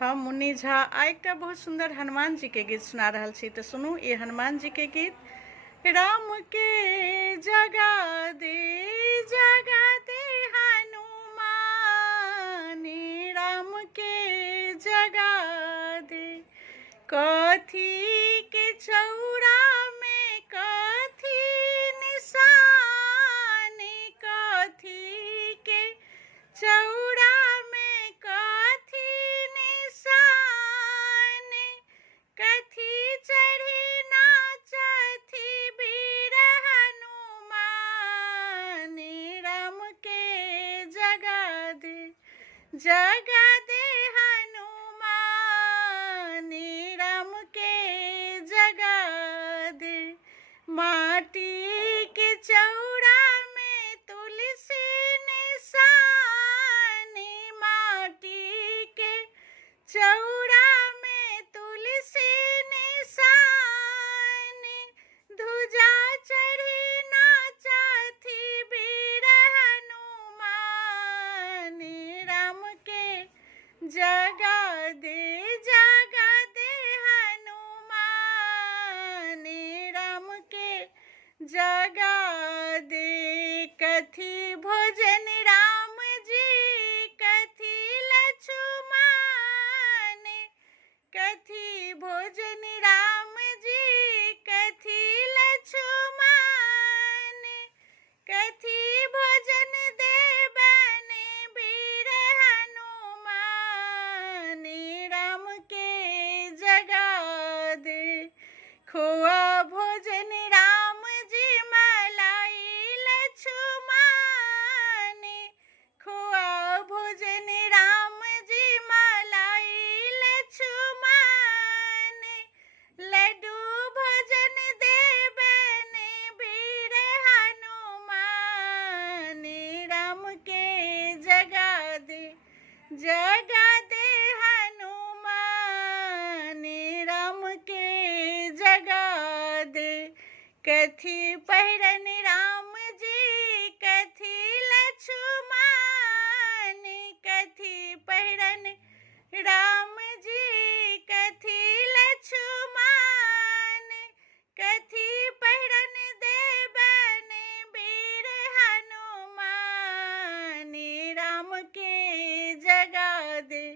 हम मुन्नी झा आ एक बहुत सुंदर हनुमान जी के गीत सुना रहा छी। तो सुनू ये हनुमान जी के गीत। राम के जगा दे हनुमान, राम के जगा दे। कथी के चौरा में कथी निशान, कथी के चौरा में कथी निशान, कथी चढ़ी नाचथी वीर हनुमान। राम के जगा दे हनुमान, राम के जगा दे। माटी के चौरा में तुलसी निशान, माटी के चौरा में तुलसी निशान, ध्वजा चढ़ी नाचथी वीर हनुमान। राम के जगा दे हनुमान, राम के जगा दे। कथी भोजन राम जी कथी लक्ष्मण, कथी भोजन राम जी कथी लक्ष्मण, कथी भोजन देवन वीर हनुमान। राम के जगा दे। खोआ भोजन राम जी मलाई लक्ष्मण, खोआ भोजन राम जी मलाई लक्ष्मण, लड्डू भोजन देवन वीर हनुमान। राम के जगा दे हनुमान, राम के जगा दे। कथी पहिरन राम जी कथी लक्ष्मण, कथी पहिरन राम जी कथी लक्ष्मण, कथी पहिरन देवन वीर हनुमान। राम के जगा दे